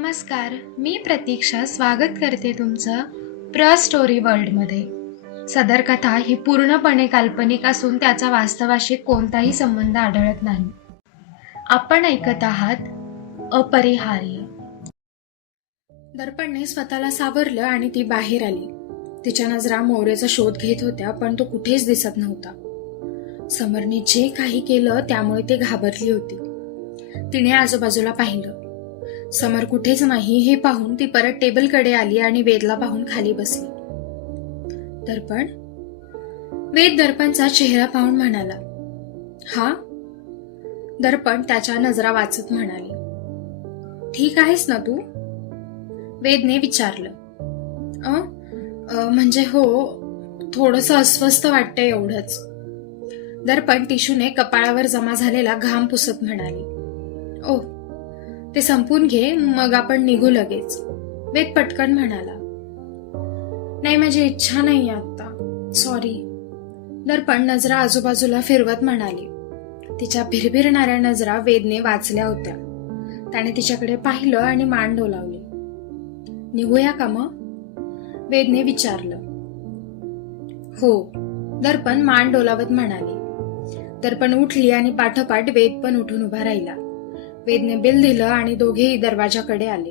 नमस्कार मी प्रतीक्षा स्वागत करते तुमचं प्र स्टोरी वर्ल्डमध्ये. सदर कथा ही पूर्णपणे काल्पनिक असून त्याचा वास्तवाशी कोणताही संबंध आढळत नाही. आपण ऐकत आहात अपरिहार्य. दर्पणने स्वतःला सावरलं आणि ती बाहेर आली. तिच्या नजरा मोरेचा शोध घेत होत्या पण तो कुठेच दिसत नव्हता. समरने जे काही केलं त्यामुळे ते घाबरली होती. तिने आजूबाजूला पाहिलं. समर कुठेच नाही हे पाहून ती परत टेबलकडे आली आणि वेदला पाहून खाली बसली. दर्पण? वेद दर्पणचा चेहरा पाहून म्हणाला हा? दर्पण त्याच्या नजरा वाचत म्हणाली ठीक आहेस ना तू? वेदने विचारलं अ? अ, म्हणजे हो थोडस अस्वस्थ वाटतंय एवढंच. दर्पण टिशूने कपाळावर जमा झालेला घाम पुसत म्हणाली ओ ते संपून घे मग आपण निघू लगेच. वेद पटकन म्हणाला. नाही माझी इच्छा नाही आता सॉरी दर्पण नजरा आजूबाजूला फिरवत म्हणाली. तिच्या भिरभिरणाऱ्या नजरा वेदने वाचल्या होत्या. त्याने तिच्याकडे पाहिलं आणि मान डोलावली. निघूया का मग? वेदने विचारलं. हो. दर्पण मान डोलावत म्हणाली. दर्पण उठली आणि पाठोपाठ वेद पण उठून उभा राहिला. वेदने बिल दिलं आणि दोघेही दरवाजाकडे आले.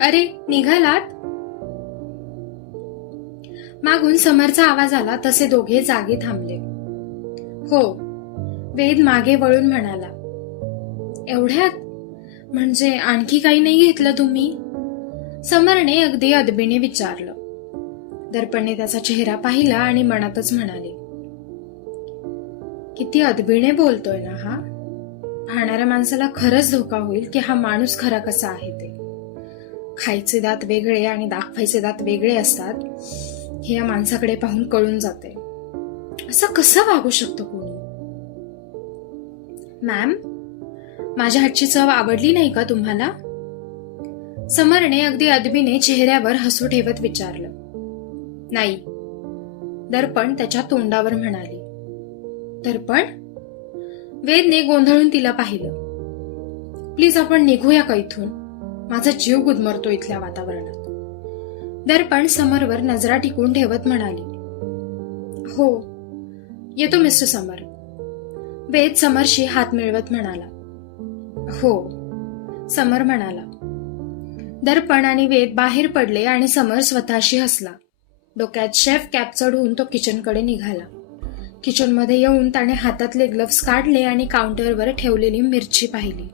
अरे निघालात? मागून समरचा आवाज आला तसे दोघे जागे थांबले. हो वेद मागे वळून म्हणाला एवढ्यात? म्हणजे आणखी काही नाही घेतलं तुम्ही? समरने अगदी अदबीने विचारलं. दर्पणने त्याचा चेहरा पाहिला आणि मनातच म्हणाले किती अदबीने बोलतोय ना हा? पाहणाऱ्या माणसाला खरंच धोका होईल की हा माणूस खरा कसा आहे ते. खायचे दात वेगळे आणि दाखवायचे दात वेगळे असतात हे या माणसाकडे पाहून कळून जाते. असं कसं वागू शकतो कोणी? मॅम माझ्या हातची चव आवडली नाही का तुम्हाला? समरने अगदी अदबीने चेहऱ्यावर हसू ठेवत विचारलं. नाही दर्पण त्याच्या तोंडावर म्हणाली. दर्पण? वेदने गोंधळून तिला पाहिलं. प्लीज आपण निघूया का इथून? माझा जीव गुदमरतो इथल्या वातावरणात. दर्पण समरवर नजरा टिकून ठेवत म्हणाली. हो येतो मिस्टर समर. वेद समरशी हात मिळवत म्हणाला. हो समर म्हणाला. दर्पण आणि वेद बाहेर पडले आणि समर स्वतःशी हसला. डोक्यात शेफ कॅप चढवून तो किचनकडे निघाला. किचनमध्ये येऊन त्याने हातातले ग्लव्स काढले आणि काउंटरवर ठेवलेली मिरची पाहिली.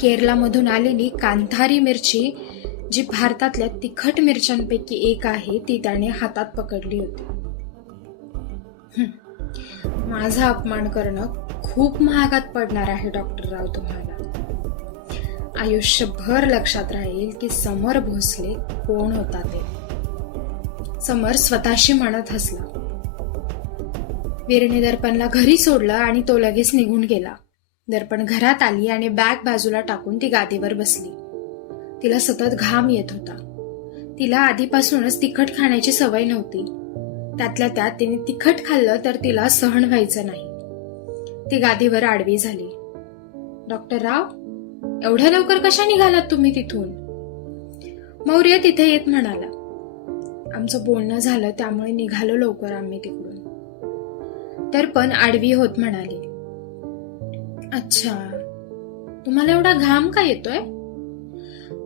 केरलामधून आलेली कांथारी मिरची जी भारतातल्या तिखट मिरच्यांपैकी एक आहे ती त्याने हातात पकडली होती. माझा अपमान करणं खूप महागात पडणार आहे डॉक्टर राव तुम्हाला. आयुष्यभर लक्षात राहील की समर भोसले कोण होता ते. समर स्वतःशी म्हणत हसला. वीरने दर्पणला घरी सोडलं आणि तो लगेच निघून गेला. दर्पण घरात आली आणि बॅग बाजूला टाकून ती गादीवर बसली. तिला सतत घाम येत होता. तिला आधीपासूनच तिखट खाण्याची सवय नव्हती. त्यातल्या त्यात तिने तिखट खाल्लं तर तिला सहन व्हायचं नाही. ती गादीवर आडवी झाली. डॉक्टर राव एवढ्या लवकर कशा निघालात तुम्ही तिथून? मौर्य तिथे येत म्हणाला. आमचं बोलणं झालं त्यामुळे निघालो लवकर आम्ही तिकडून. तर पण आडवी होत म्हणाली. अच्छा तुम्हाला एवढा घाम का येतोय?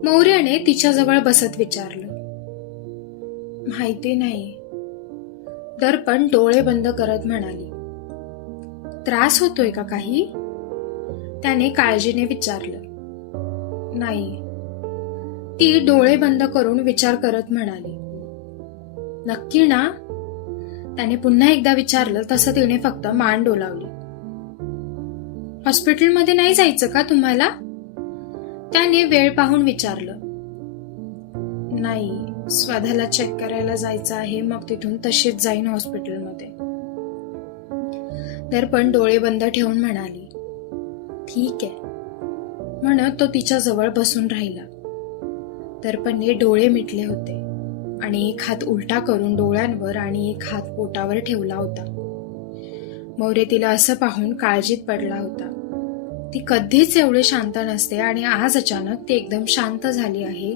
मौर्याने तिच्याजवळ बसत विचारलं. माहिती नाही. दर्पण डोळे बंद करत म्हणाली. त्रास होतोय का काही? त्याने काळजीने विचारलं. नाही. ती डोळे बंद करून विचार करत म्हणाली. नक्की ना? त्याने पुन्हा एकदा विचारलं तसं तिने फक्त मान डोलावली. हॉस्पिटलमध्ये नाही जायचं का तुम्हाला? त्याने वेळ पाहून विचारलं. नाही स्वाधाला चेक करायला जायचं आहे मग तिथून तशीच जाईन हॉस्पिटलमध्ये. तर पण डोळे बंद ठेवून म्हणाली ठीक आहे. म्हणत तो तिच्या जवळ बसून राहिला. दर्पणने डोळे मिटले होते. आणि एक हात उलटा करून डोळ्यांवर आणि एक हात पोटावर ठेवला होता. मौर्य तिला असं पाहून काळजीत पडला होता. ती कधीच एवढी शांत नसते आणि आज अचानक ती एकदम शांत झाली आहे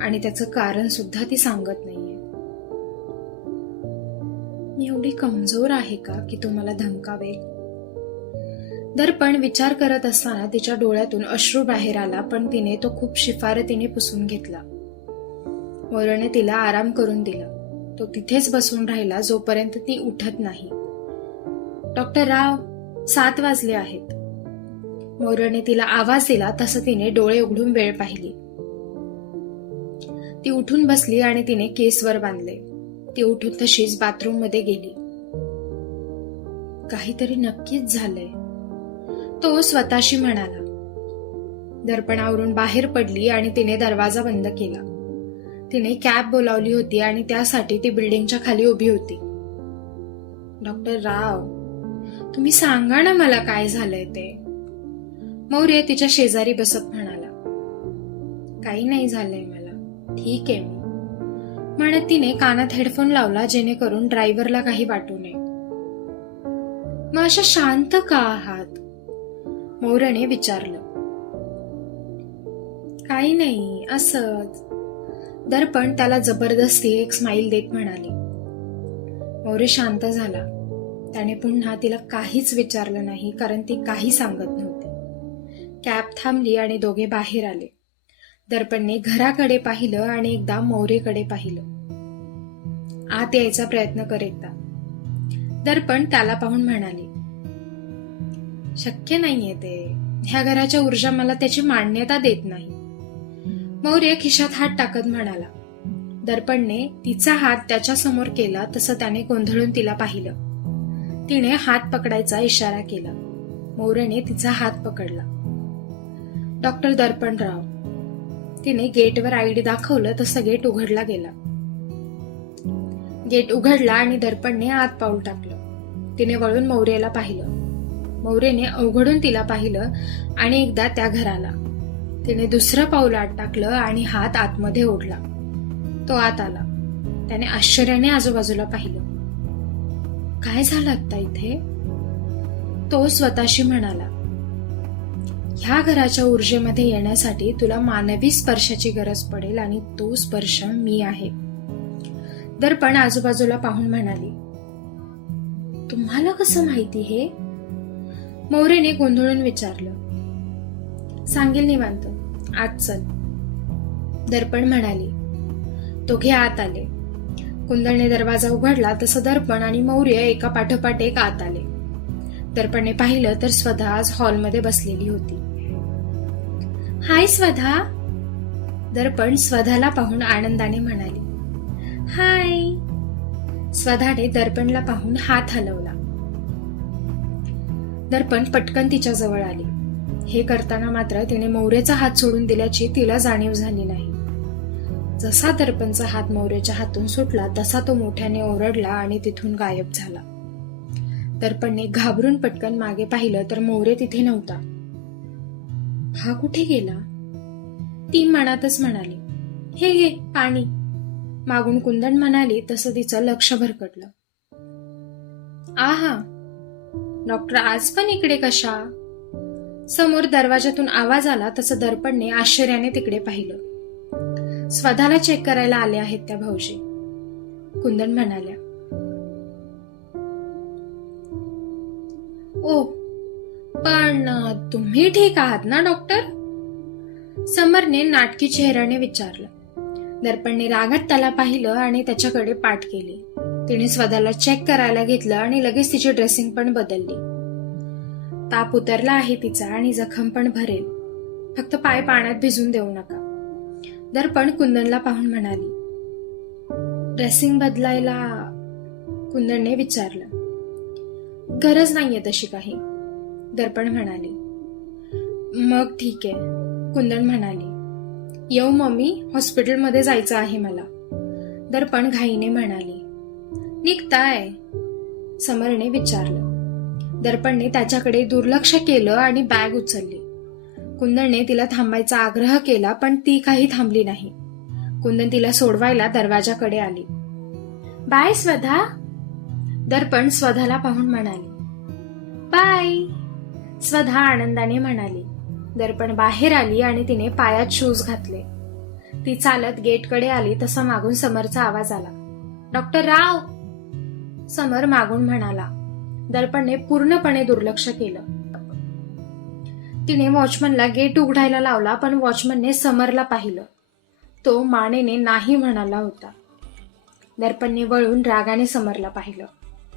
आणि त्याचं कारण सुद्धा ती सांगत नाहीये. मी एवढी कमजोर आहे का की तुम्हाला धमकावे? दर्पण विचार करत असताना तिच्या डोळ्यातून अश्रू बाहेर आला पण तिने तो खूप शिफारतीने पुसून घेतला. मोरने तिला आराम करून दिला. तो तिथेच बसून राहिला जोपर्यंत ती उठत नाही. डॉक्टर राव सात वाजले आहेत. मोरने तिला आवाज दिला तसं तिने डोळे उघडून वेळ पाहिली. ती उठून बसली आणि तिने केसवर बांधले. ती उठून तशीच बाथरूममध्ये गेली. काहीतरी नक्कीच झालंय. तो स्वतःशी म्हणाला. दर्पणावरून बाहेर पडली आणि तिने दरवाजा बंद केला. तिने कॅब बोलावली होती आणि त्यासाठी ती बिल्डिंगच्या खाली उभी होती. डॉक्टर राव तुम्ही सांगा ना मला काय झालंय ते. मौर्य तिच्या शेजारी बसत म्हणाला काही नाही झालंय मला. ठीक आहे मी. म्हणत तिने कानात हेडफोन लावला जेणेकरून ड्रायव्हरला काही वाटू नये. मग अशा शांत का आहात? मौर्यने विचारलं. काही नाही असंच. दर्पण त्याला जबरदस्ती एक स्माईल देत म्हणाली. मौर्य शांत झाला. त्याने पुन्हा तिला काहीच विचारलं नाही कारण ती काही सांगत नव्हती. कॅब थांबली आणि दोघे बाहेर आले. दर्पणने घराकडे पाहिलं आणि एकदा मौर्यकडे पाहिलं. आत यायचा प्रयत्न कर एकदा. दर्पण त्याला पाहून म्हणाली शक्य नाहीये ते. ह्या घराच्या ऊर्जा मला त्याची मान्यता देत नाही. मौर्य खिशात हात टाकत म्हणाला. दर्पणने तिचा हात त्याच्यासमोर केला तसं त्याने गोंधळून तिला पाहिलं. तिने हात पकडायचा इशारा केला. मौर्यने तिचा हात पकडला. डॉक्टर दर्पणराव तिने गेटवर आयडी दाखवलं तसं गेट उघडला गेला. गेट उघडला आणि दर्पणने आत पाऊल टाकलं. तिने वळून मौर्याला पाहिलं. मौर्यने अवघडून तिला पाहिलं आणि एकदा त्या घराला. तिने दुसरं पाऊल आत टाकलं आणि हात आतमध्ये ओढला. तो आत आला. त्याने आश्चर्याने आजूबाजूला पाहिलं. काय झालं आत्ता इथे? तो स्वतःशी म्हणाला. ह्या घराच्या ऊर्जेमध्ये येण्यासाठी तुला मानवी स्पर्शाची गरज पडेल आणि तो स्पर्श मी आहे. दर्पण आजूबाजूला पाहून म्हणाली. तुम्हाला कसं माहिती हे? मौर्यने गोंधळून विचारलं. सांगेल निवांत. आज चल. दर्पण म्हणाली. दोघे आत आले. कुंदळने दरवाजा उघडला तसं दर्पण आणि मौर्य एका पाठोपाठ एक आत आले. दर्पणने पाहिलं तर स्वधा आज हॉलमध्ये बसलेली होती. हाय स्वधा. दर्पण स्वधाला पाहून आनंदाने म्हणाली. हाय. स्वधाने दर्पणला पाहून हात हलवला. दर्पण पटकन तिच्या जवळ आली. हे करताना मात्र तिने मौर्याचा हात सोडून दिल्याची तिला जाणीव झाली नाही. जसा दर्पणचा हात मौर्याच्या हातून सुटला तसा तो मोठ्याने ओरडला आणि तिथून गायब झाला. दर्पणने घाबरून पटकन मागे पाहिलं तर मौर्य तिथे नव्हता. हा कुठे गेला? ती मनातच म्हणाली. हे घे पाणी. मागून कुंदन म्हणाली तसं तिचं लक्ष भरकटलं. आहा डॉक्टर आज पण इकडे कशा? समोर दरवाजातून आवाज आला तसं दर्पणने आश्चर्याने तिकडे पाहिलं. स्वतःला चेक करायला आले आहेत त्या भाऊजी. कुंदन म्हणाल्या ओ पण तुम्ही ठीक आहात ना डॉक्टर समरने नाटकी चेहऱ्याने विचारलं. दर्पणने रागात त्याला पाहिलं आणि त्याच्याकडे पाठ केली. तिने स्वतःला चेक करायला घेतलं आणि लगेच तिची ड्रेसिंग पण बदलली. ताप उतरला आहे तिचा आणि जखम पण भरेल. फक्त पाय पाण्यात भिजून देऊ नका. दर्पण कुंदनला पाहून म्हणाली. ड्रेसिंग बदलायला कुंदनने विचारलं. गरज नाहीये तशी काही. दर्पण म्हणाली. मग ठीक आहे. कुंदन म्हणाली. येऊ मम्मी हॉस्पिटलमध्ये जायचं आहे मला. दर्पण घाईने म्हणाली. निघताय समरने विचारलं. दर्पणने त्याच्याकडे दुर्लक्ष केलं आणि बॅग उचलली. कुंदनने तिला थांबायचा आग्रह केला पण ती काही थांबली नाही. कुंदन तिला सोडवायला दरवाजाकडे आली. बाय स्वधा. दर्पण स्वधाला पाहून म्हणाली. बाय स्वधा आनंदाने म्हणाली. दर्पण बाहेर आली आणि तिने पायात शूज घातले. ती चालत गेटकडे आली तसा मागून समरचा आवाज आला. डॉक्टर राव समर मागून म्हणाला. दर्पणने पूर्णपणे दुर्लक्ष केलं. तिने वॉचमनला गेट उघडायला लावला पण वॉचमनने समरला पाहिलं. तो मानेने नाही म्हणाला होता. दर्पणने वळून रागाने समरला पाहिलं.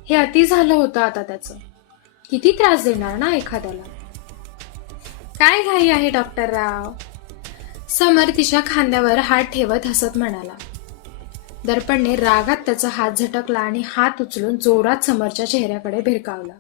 हे अति झालं होतं आता त्याचं. किती त्रास देणार ना एखाद्याला? काय घाई आहे डॉक्टर राव? समर तिच्या खांद्यावर हात ठेवत हसत म्हणाला. दर्पणने रागात त्याचा हात झटकला आणि हात उचलून जोरात समोरच्या चेहऱ्याकडे भिरकावला.